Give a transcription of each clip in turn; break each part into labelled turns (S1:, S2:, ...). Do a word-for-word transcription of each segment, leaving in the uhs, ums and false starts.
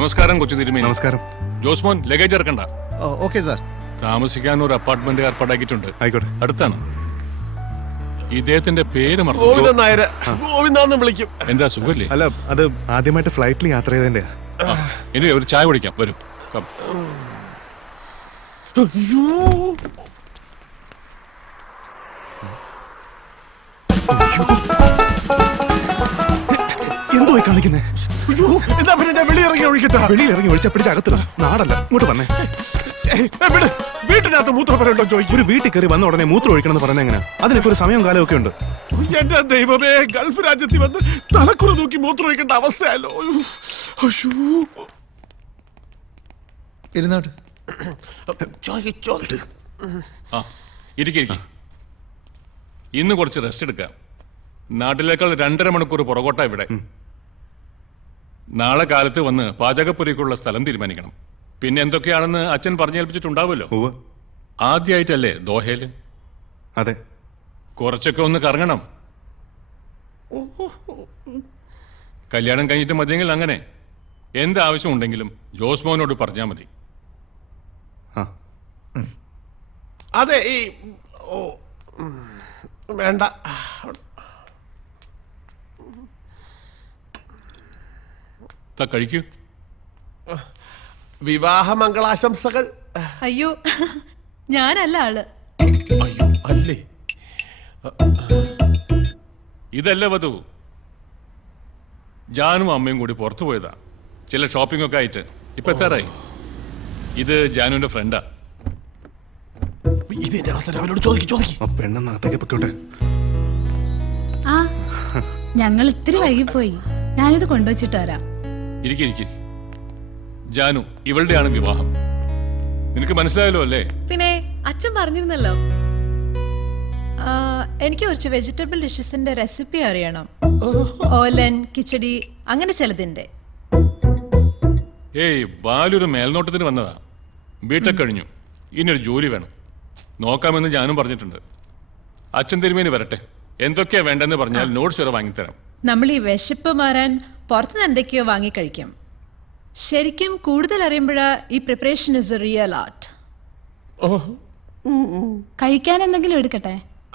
S1: നമസ്കാരം കൊച്ചു തിരുമേനി.
S2: നമസ്കാരം.
S1: ജോസ്മോൻ ലഗേജ് ഇറക്കണ്ട.
S3: Okay sir.
S1: താമസിക്കാൻ ഒരു അപ്പാർട്ട്മെന്റ് ഏർപ്പാടാക്കിയിട്ടുണ്ട്.
S2: ആയിക്കോട്ടെ.
S1: അടുത്താണ്. ഇദ്ദേഹത്തിന്റെ പേര് മറന്നു.
S4: ഗോവിന്ദൻ നായർ. ഗോവിന്ദാന്ന് വിളിക്കും.
S1: എന്താ സുഖല്ലേ?
S2: അല്ല, അത് ആദ്യമായിട്ട് ഫ്ലൈറ്റിൽ യാത്ര ചെയ്തതിന്റെ.
S1: ഇനി ഒരു ചായ കുടിക്കാം, വരൂ.
S2: എന്തോ കാണിക്കുന്നേ?
S4: എന്താ പിന്നെ ഞാൻ വെളിയിറങ്ങി ഒഴിക്കട്ടെ?
S2: വെളിയിറങ്ങി ഒഴിച്ച പിടിച്ച അകത്തില്ല. നാടല്ല, ഇങ്ങോട്ട് വന്നേ.
S4: വീട്ടിനകത്ത് മൂത്രപ്പുരണ്ടോ ചോദിക്കും.
S2: ഒരു വീട്ടിൽ കയറി വന്ന ഉടനെ മൂത്രം ഒഴിക്കണമെന്ന് പറഞ്ഞ എങ്ങനെ? അതിനൊക്കെ ഒരു സമയവും കാലവും ഒക്കെ ഉണ്ട്.
S4: എന്റെ ദൈവമേ, ഗൾഫ് രാജ്യത്തിൽ വന്ന് തലക്കുറ നോക്കി മൂത്രം ഒഴിക്കേണ്ട അവസ്ഥയല്ലോ.
S3: ഇരുന്നോട്ട്.
S1: ആ ഇരിക്കും. ഇന്ന് കുറച്ച് റെസ്റ്റ് എടുക്കാം. നാട്ടിലേക്കാൾ രണ്ടര മണിക്കൂർ പുറകോട്ടാ ഇവിടെ. നാളെ കാലത്ത് വന്ന് പാചകപ്പുരയ്ക്കുള്ള സ്ഥലം തീരുമാനിക്കണം. പിന്നെ എന്തൊക്കെയാണെന്ന് അച്ഛൻ പറഞ്ഞേൽപ്പിച്ചിട്ടുണ്ടാവുമല്ലോ. ആദ്യമായിട്ടല്ലേ ദോഹയില്?
S2: അതെ.
S1: കുറച്ചൊക്കെ ഒന്ന് കറങ്ങണം. കല്യാണം കഴിഞ്ഞിട്ട് മതിയെങ്കിൽ അങ്ങനെ. എന്താവശ്യം ഉണ്ടെങ്കിലും ജോസ്മോനോട് പറഞ്ഞാൽ മതി.
S4: അതെ. ഈ വേണ്ട,
S1: കഴിക്കൂ.
S4: വിവാഹ മംഗളാശംസകൾ.
S5: അയ്യോ, ഞാനല്ല ആള്.
S4: അയ്യോ അല്ലേ?
S1: ഇതല്ല വധു. ജാനും അമ്മയും കൂടി പുറത്തു പോയതാ, ചില ഷോപ്പിംഗ് ഒക്കെ ആയിട്ട്. ഇപ്പൊ എത്താറായി. ഇത് ജാനുവിന്റെ ഫ്രണ്ടാ.
S4: ഇതിന്റെ അവസരം അവനോട് ചോദിക്കും ചോദിക്കും.
S2: പെണ്ണെന്നകത്തേക്ക് പൊക്കോട്ടെ.
S6: ആ, ഞങ്ങൾ ഇത്തിരി വൈകിപ്പോയി. ഞാനിത് കൊണ്ടുവച്ചിട്ട് വരാം.
S1: ഇരിക്കിരിക്കി. ജാനു, ഇവളുടെയാണ് വിവാഹം. നിനക്ക് മനസ്സിലായല്ലോ അല്ലേ?
S5: പിന്നെ അച്ഛൻ പറഞ്ഞിരുന്നല്ലോ. എനിക്ക് കുറച്ച് വെജിറ്റബിൾ ഡിഷസിന്റെ റെസിപ്പി അറിയണം. ഓലൻ, കിച്ചടി, അങ്ങനെ ചിലതിന്റെ.
S1: ഏയ്, ബാലൊരു മേൽനോട്ടത്തിന് വന്നതാ. ബിടെക് കഴിഞ്ഞു. ഇനിയൊരു ജോലി വേണം. നോക്കാമെന്ന് ഞാനും പറഞ്ഞിട്ടുണ്ട്. അച്ഛൻ തിരുമേനി വരട്ടെ. എന്തൊക്കെയാ വേണ്ടെന്ന് പറഞ്ഞാൽ നോട്ട്സ് വരെ വാങ്ങിത്തരാം.
S5: നമ്മൾ ഈ വിശപ്പ് മാറാൻ പുറത്തുനിന്ന് എന്തൊക്കെയോ വാങ്ങിക്കഴിക്കും. ശരിക്കും കൂടുതൽ അറിയുമ്പോഴാ ഈ preparation is a real art.
S6: കഴിക്കാൻ എന്തെങ്കിലും എടുക്കട്ടെ?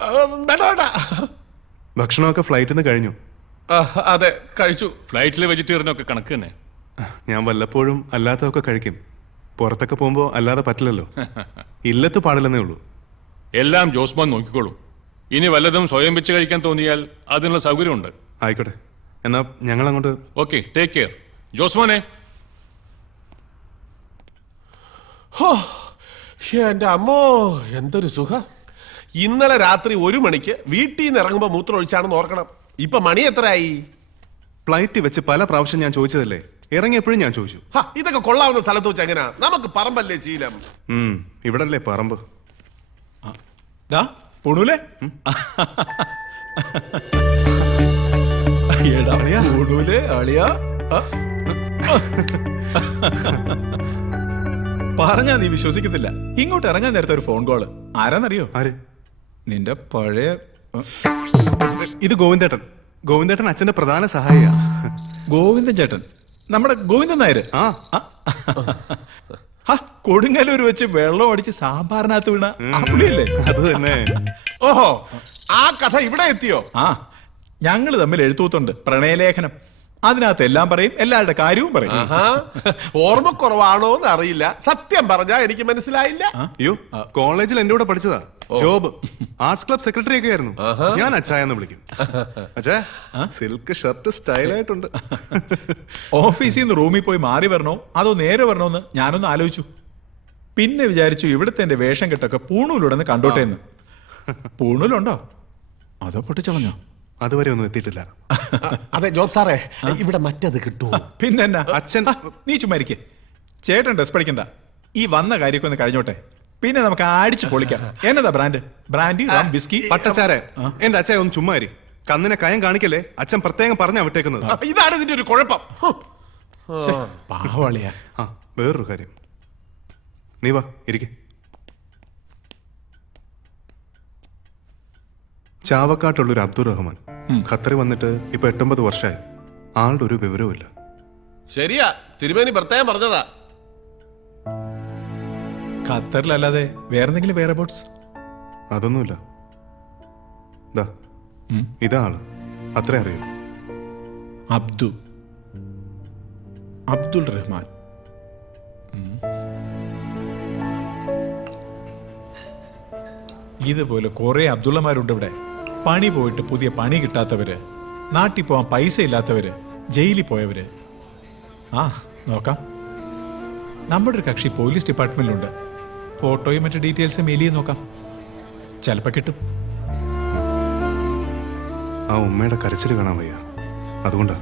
S2: ഭക്ഷണമൊക്കെ ഫ്ലൈറ്റിൽ നിന്ന് കഴിഞ്ഞു.
S4: അതെ, കഴിച്ചു.
S1: ഫ്ലൈറ്റിലെ വെജിറ്റേറിയനൊക്കെ കണക്ക് തന്നെ.
S2: ഞാൻ വല്ലപ്പോഴും അല്ലാത്തതൊക്കെ കഴിക്കും. പുറത്തൊക്കെ പോകുമ്പോൾ അല്ലാതെ പറ്റില്ലല്ലോ. ഇല്ലത്ത് പാടില്ലെന്നേ ഉള്ളൂ.
S1: എല്ലാം ജോസ്മോൻ നോക്കിക്കോളൂ. ഇനി വല്ലതും സ്വയം വെച്ച് കഴിക്കാൻ തോന്നിയാൽ അതിനുള്ള സൗകര്യമുണ്ട്.
S2: ആയിക്കോട്ടെ, എന്നാ ഞങ്ങൾ അങ്ങോട്ട്.
S1: Okay, take care. ജോസ്മോനെ.
S4: എന്റെ അമ്മോ, എന്തൊരു സുഖം. ഇന്നലെ രാത്രി ഒരു മണിക്ക് വീട്ടിൽ നിന്ന് ഇറങ്ങുമ്പോ മൂത്രം ഒഴിച്ചാണെന്ന് ഓർക്കണം. ഇപ്പൊ മണി എത്രയായി?
S2: ഫ്ലൈറ്റിൽ വെച്ച് പല പ്രാവശ്യം ഞാൻ ചോദിച്ചതല്ലേ, ഇറങ്ങിയപ്പോഴും ഞാൻ ചോദിച്ചു.
S4: ഇതൊക്കെ കൊള്ളാവുന്ന സ്ഥലത്ത് വെച്ച് എങ്ങനെയാ? നമുക്ക് പറമ്പല്ലേ ശീലം.
S2: ഇവിടെ അല്ലേ പറമ്പ്.
S7: പൊണൂലേ? പൊണൂലേ അളിയാ, പറഞ്ഞാ നീ വിശ്വസിക്കത്തില്ല. ഇങ്ങോട്ട് ഇറങ്ങാൻ നേരത്തെ ഒരു ഫോൺ കോള്. ആരാന്നറിയോ?
S2: ആര്?
S7: നിന്റെ പഴയ.
S2: ഇത് ഗോവിന്ദേട്ടൻ. ഗോവിന്ദേട്ടൻ അച്ഛന്റെ പ്രധാന സഹായിയാ.
S7: ഗോവിന്ദൻ ചേട്ടൻ, നമ്മുടെ ഗോവിന്ദൻ നായർ. ആ, കൊടുങ്ങല്ലൂർ വെച്ച് വെള്ളം അടിച്ച് സാമ്പാറിനകത്ത് വീണ പുള്ളിയല്ലേ?
S2: അത് തന്നെ.
S4: ഓഹോ, ആ കഥ ഇവിടെ എത്തിയോ?
S7: ആ, ഞങ്ങൾ തമ്മിൽ എഴുത്തൂത്തുണ്ട്, പ്രണയലേഖനം. അതിനകത്ത് എല്ലാം പറയും, എല്ലാവരുടെ കാര്യവും പറയും.
S4: ഓർമ്മക്കുറവാണോ എന്ന് അറിയില്ല. സത്യം പറഞ്ഞാ എനിക്ക് മനസ്സിലായില്ല.
S2: അയ്യോ, കോളേജിൽ എന്റെ കൂടെ പഠിച്ചതാ. ജോബ് ആർട്സ് ക്ലബ് സെക്രട്ടറി ഒക്കെ ആയിരുന്നു. ഞാൻ അച്ചായെന്ന് വിളിക്കും. അച്ഛാ, സിൽക്ക് ഷർട്ട് സ്റ്റൈലായിട്ടുണ്ട്.
S7: ഓഫീസിൽ നിന്ന് റൂമിൽ പോയി മാറി വരണോ അതോ നേരെ വരണോന്ന് ഞാനൊന്ന് ആലോചിച്ചു. പിന്നെ വിചാരിച്ചു ഇവിടുത്തെ എന്റെ വേഷം കെട്ടൊക്കെ പൂണൂലുടന്ന് കണ്ടോട്ടെ എന്ന്. പൂണൂലുണ്ടോ അതോ പൊട്ടിച്ചളഞ്ഞോ?
S2: അതുവരെ ഒന്നും എത്തിയിട്ടില്ല.
S4: അതെ ജോബ് സാറേ, ഇവിടെ മറ്റത് കിട്ടുമോ?
S7: പിന്നെ എന്നാ അച്ഛൻ, നീ ചുമ്മാരിക്കേ. ചേട്ടൻ ഡ്രസ് പഠിക്കണ്ട. ഈ വന്ന കാര്യമൊക്കെ ഒന്ന് കഴിഞ്ഞോട്ടെ, പിന്നെ നമുക്ക് അടിച്ച് പൊളിക്കാം. എന്നതാ ബ്രാൻഡ്? ബ്രാൻഡി, റം, വിസ്കി,
S2: പട്ടച്ചാരെ. എന്റെ അച്ഛൻ ഒന്ന് ചുമ്മാരി. കന്നിനെ കയം കാണിക്കല്ലേ. അച്ഛൻ പ്രത്യേകം പറഞ്ഞാ വിട്ടേക്കുന്നത്.
S4: ഇതാണ് ഇതിന്റെ ഒരു കുഴപ്പം.
S7: പാവളിയാ.
S2: ആ, വേറൊരു കാര്യം. നീ വാ, ഇരിക്കെ. ചാവക്കാട്ടുള്ളൊരു അബ്ദുൾ റഹ്മാൻ ഖത്തറിൽ വന്നിട്ട് ഇപ്പൊ എട്ടൊമ്പത് വർഷമായി. ആളുടെ ഒരു വിവരവുമില്ല.
S4: ശരിയാ, തിരുമേനി പ്രത്യേകം പറഞ്ഞതാ.
S7: ഖത്തറിലല്ലാതെ വേറെന്തെങ്കിലും വേറെ ബോട്ട്സ്?
S2: അതൊന്നുമില്ല. ദാ ഇതാ ആള്, അത്രേ അറിയൂ.
S7: അബ്ദു അബ്ദുൾ റഹ്മാൻ. ഇതുപോലെ കുറെ അബ്ദുള്ളമാരുണ്ട് ഇവിടെ. പണി പോയിട്ട് പുതിയ പണി കിട്ടാത്തവര്, നാട്ടിൽ പോകാൻ പൈസ ഇല്ലാത്തവര്, ജയിലിൽ പോയവര്. ആ നോക്കാം, നമ്മുടെ ഒരു കക്ഷി പോലീസ് ഡിപ്പാർട്ട്മെന്റിലുണ്ട്. ഫോട്ടോയും മറ്റു ഡീറ്റെയിൽസും മെയിൽ ചെയ്ത് നോക്കാം, ചിലപ്പോ കിട്ടും.
S2: ആ ഉമ്മയുടെ കരച്ചിൽ കാണാൻ വയ്യ, അതുകൊണ്ടാ.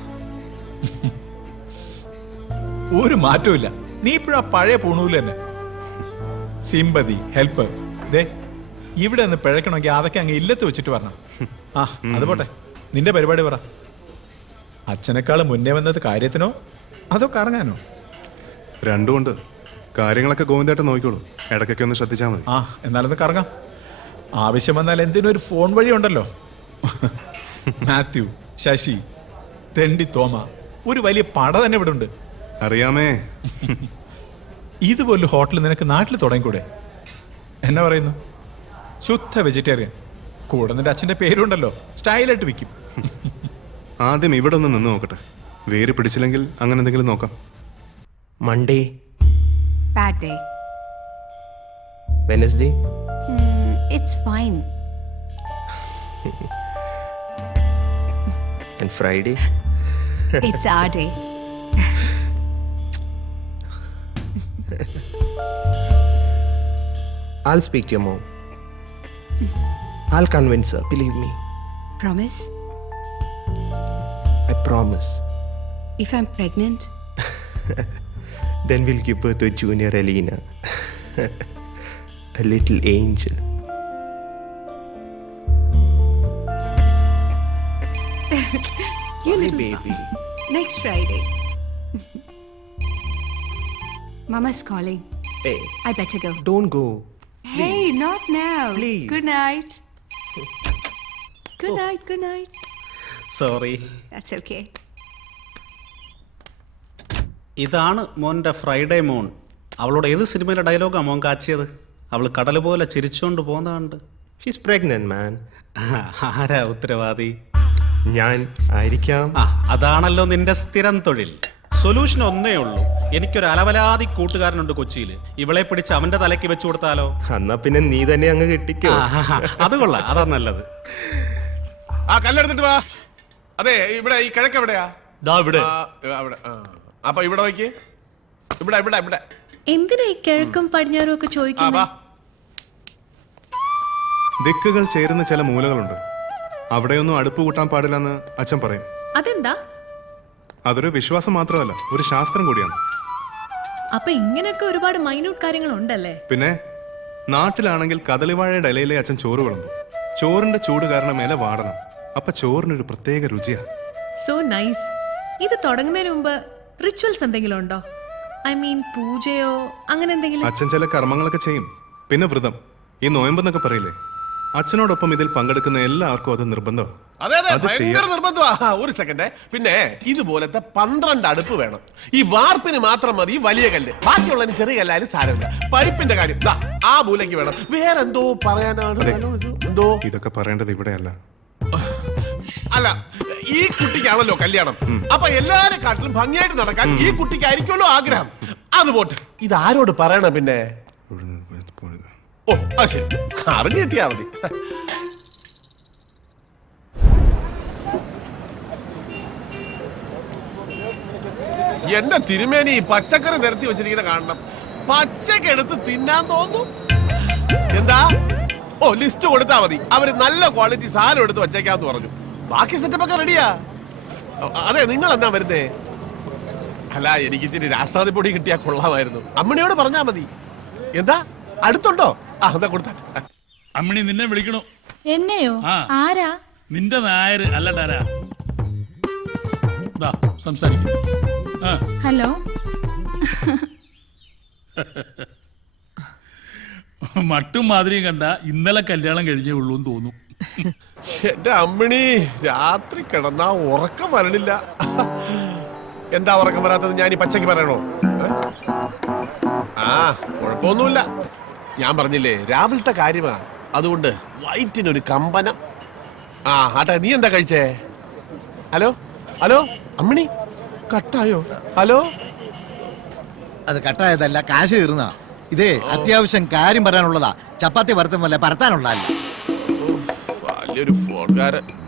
S7: ഒരു മാറ്റവും നീ ഇപ്പോഴാ പഴയ പൂണൂല് തന്നെ. Sympathy, help. ദേ ഇവിടെ നിന്ന് പിഴക്കണമെങ്കിൽ അതൊക്കെ അങ്ങ് ഇല്ലത്ത് വെച്ചിട്ട് വരണം. ആ അത് പോട്ടെ, നിന്റെ പരിപാടി പറ. അച്ഛനേക്കാൾ മുന്നേ വന്നത് കാര്യത്തിനോ അതോ കറങ്ങാനോ?
S2: രണ്ടുമുണ്ട്. കാര്യങ്ങളൊക്കെ ഗോവിന്ദേട്ടൻ നോക്കിക്കോളൂ, ഇടയ്ക്കൊക്കെ ഒന്ന് ശ്രദ്ധിച്ചാൽ മതി.
S7: ആ എന്നാലൊന്ന് കറങ്ങാം. ആവശ്യം വന്നാൽ എന്തിനും ഒരു ഫോൺ വഴി ഉണ്ടല്ലോ. മാത്യു, ശശി, തെണ്ടി തോമ, ഒരു വലിയ പട തന്നെ ഇവിടെ ഉണ്ട്.
S2: അറിയാമേ.
S7: ഇതുപോലെ ഹോട്ടൽ നിനക്ക് നാട്ടിൽ തുടങ്ങിക്കൂടെ? എന്നാ പറയുന്നു? ശുദ്ധ വെജിറ്റേറിയൻ. കൂടെ നിന്റെ അച്ഛൻ്റെ പേരുണ്ടല്ലോ, സ്റ്റൈലായിട്ട് വിൽക്കും.
S2: ആദ്യം ഇവിടെ ഒന്ന് നിന്ന് നോക്കട്ടെ, വേര് പിടിച്ചില്ലെങ്കിൽ അങ്ങനെ എന്തെങ്കിലും നോക്കാം.
S3: Monday,
S8: Bad day.
S3: Wednesday,
S8: Hmm, it's fine.
S3: and Friday.
S8: It's our day.
S3: I'll speak to your mom. I'll convince her, believe me.
S8: Promise?
S3: I promise.
S8: If I'm pregnant,
S3: Then we'll give birth to a junior Alina. A little angel.
S8: you
S3: Hi,
S8: little
S3: baby.
S8: next Friday. Mama's calling.
S3: Hey,
S8: I better go.
S3: don't go.
S8: Hey, not now.
S3: Please.
S8: Good night. Good night, good night.
S9: Sorry.
S8: That's okay.
S9: ഇതാണ് മോൻ്റെ Friday മോൺ. അവളോട് ഏത് സിനിമയിലെ ഡയലോഗാ മോൻ കാച്ചിയത്? അവൾ കടൽ പോലെ ചിരിച്ചുകൊണ്ട് പോകുന്നതുണ്ട്.
S3: She's pregnant, man.
S9: ആരാ ഉത്തരവാദി?
S3: ഞാൻ ആയിരിക്കാം.
S9: ആ അതാണല്ലോ നിന്റെ സ്ഥിരം തൊഴിൽ. സൊല്യൂഷൻ ഒന്നേ ഉള്ളൂ. എനിക്കൊരു അലവലാതി കൂട്ടുകാരനുണ്ട് കൊച്ചിയിൽ. ഇവളെ പിടിച്ച് അവന്റെ തലയ്ക്ക് വെച്ചു കൊടുത്താലോ?
S3: എന്നാ പിന്നെ നീ തന്നെ അങ്ങ് കെട്ടിക്കോ.
S9: അത് കൊള്ളാം, അതാ നല്ലത്.
S4: ആ കല്ലെടുത്തിട്ട് വാ. അതെ, ഇവിടെ ഈ കിഴക്ക് എവിടെയാ?
S1: ഇവിടെ
S4: ആ, അവിടെ. ആ. അപ്പൊ ഇവിടെ നോക്കി. ഇവിടെ ഇവിടെ ഇവിടെ.
S5: എന്തിനാ ഈ കിഴക്കും പടിഞ്ഞാറും ഒക്കെ
S4: ആ
S5: ചോദിക്കുന്നത്?
S4: വാ.
S2: ദിക്കുകൾ ചേരുന്ന ചില മൂലകളുണ്ട്, അവിടെയൊന്നും അടുപ്പ് കൂട്ടാൻ പാടില്ലെന്ന് അച്ഛൻ പറയും.
S5: അതെന്താ?
S2: അതൊരു വിശ്വാസം മാത്രമല്ല, ഒരു ശാസ്ത്രം കൂടിയാണ്.
S5: അപ്പൊ ഇങ്ങനെയൊക്കെ ഒരുപാട് മൈന്യൂട്ട് കാര്യങ്ങൾ ഉണ്ടല്ലേ?
S2: പിന്നെ നാട്ടിലാണെങ്കിൽ കദളിവാഴയുടെ ഇലയിലെ അച്ഛൻ ചോറ് വിളമ്പും. ചോറിന്റെ ചൂട് കാരണം ഇല വാടണം, അപ്പൊ ചോറിനൊരു പ്രത്യേക രുചിയാ.
S5: So nice. ഇത് തുടങ്ങുന്നതിന് മുമ്പ് റിച്വൽസ് എന്തെങ്കിലും ഉണ്ടോ? ഐ മീൻ പൂജയോ അങ്ങനെ എന്തെങ്കിലും?
S2: അച്ഛൻ ചില കർമ്മങ്ങളൊക്കെ ചെയ്യും. പിന്നെ വ്രതം, ഈ നോയമ്പെന്നൊക്കെ പറയില്ലേ, അച്ഛനോടൊപ്പം ഇതിൽ പങ്കെടുക്കുന്ന എല്ലാവർക്കും അത് നിർബന്ധമാണ്.
S4: അതെ അതെ,
S2: അത്
S4: ഭയങ്കര
S2: ചെയ്യാം.
S4: നിർബന്ധമാ. ഒരു സെക്കൻഡ്. പിന്നെ ഇതുപോലത്തെ പന്ത്രണ്ട് അടുപ്പ് വേണം. ഈ വാർപ്പിന് മാത്രം മതി ഈ വലിയ കല്ല്, ബാക്കിയുള്ളതിന് ചെറിയ കല്ലായാലും സാരമില്ല. പൈപ്പിന്റെ കാര്യം ദാ ആ മൂലയ്ക്ക് വേണം. വേറെന്തോ പറയാനാണ്. എന്തോ
S2: ഇതൊക്കെ പറയേണ്ടത് ഇവിടെയല്ല.
S4: അല്ല, ഈ കുട്ടിക്കാണല്ലോ കല്യാണം. അപ്പൊ എല്ലാരെ കാട്ടിലും ഭംഗിയായിട്ട് നടക്കാൻ ഈ കുട്ടിക്കായിരിക്കുമല്ലോ ആഗ്രഹം. അത് പോട്ട്, ഇത് ആരോട് പറയണം പിന്നെ? ഓ അത് ശരി, അറിഞ്ഞു കിട്ടിയാ മതി. എന്റെ തിരുമേനി പച്ചക്കറി നിരത്തി വെച്ചിരിക്കുന്ന കാണണം. പച്ചക്ക് എടുത്ത് തിന്നാൻ തോന്നുന്നു. എന്താ? ഓ ലിസ്റ്റ് കൊടുത്താ മതി, അവര് നല്ല ക്വാളിറ്റി സാധനം എടുത്ത് വച്ചേക്കാന്ന് പറഞ്ഞു. ബാക്കി സെറ്റപ്പ് ഒക്കെ റെഡിയാ. അതെ, നിങ്ങൾ എന്നാ വരുന്നേ? അല്ല, എനിക്ക് ഇച്ചിരി രാസാദി പൊടി കിട്ടിയാ കൊള്ളാമായിരുന്നു. അമ്മണിയോട് പറഞ്ഞാ മതി. എന്താ അടുത്തുണ്ടോ? ആ എന്താ കൊടുത്താ.
S10: അമ്മണി നിന്നെ വിളിക്കണു.
S6: എന്നെയോ?
S10: ആ.
S6: ആരാ?
S10: നിന്റെ നായര് അല്ലടാരാ. സംസാരിക്കും.
S6: ഹലോ.
S10: മട്ടും മാതിരിയും കണ്ട ഇന്നലെ കല്യാണം കഴിഞ്ഞേ ഉള്ളൂ എന്ന് തോന്നും.
S4: എന്റെ അമ്മിണി രാത്രി കിടന്നാ ഉറക്കം വരണില്ല. എന്താ ഉറക്കം വരാത്തത് ഞാൻ ഈ പച്ചയ്ക്ക് പറയണോ? ഏ? ആ കുഴപ്പമൊന്നുമില്ല. ഞാൻ പറഞ്ഞില്ലേ രാവിലത്തെ കാര്യമാ, അതുകൊണ്ട് വയറ്റിനൊരു കമ്പനം. ആ ആട്ടെ, നീ എന്താ കഴിച്ചേ? ഹലോ ഹലോ അമ്മിണി, കട്ടായോ? ഹലോ,
S11: അത് കട്ടായതല്ല, കാശ് തീർന്ന. ഇതേ അത്യാവശ്യം കാര്യം പറയാനുള്ളതാ. ചപ്പാത്തി പരത്തുമല്ല, പരത്താനുള്ളതല്ല.
S4: വലിയൊരു ഫോൺകാരൻ.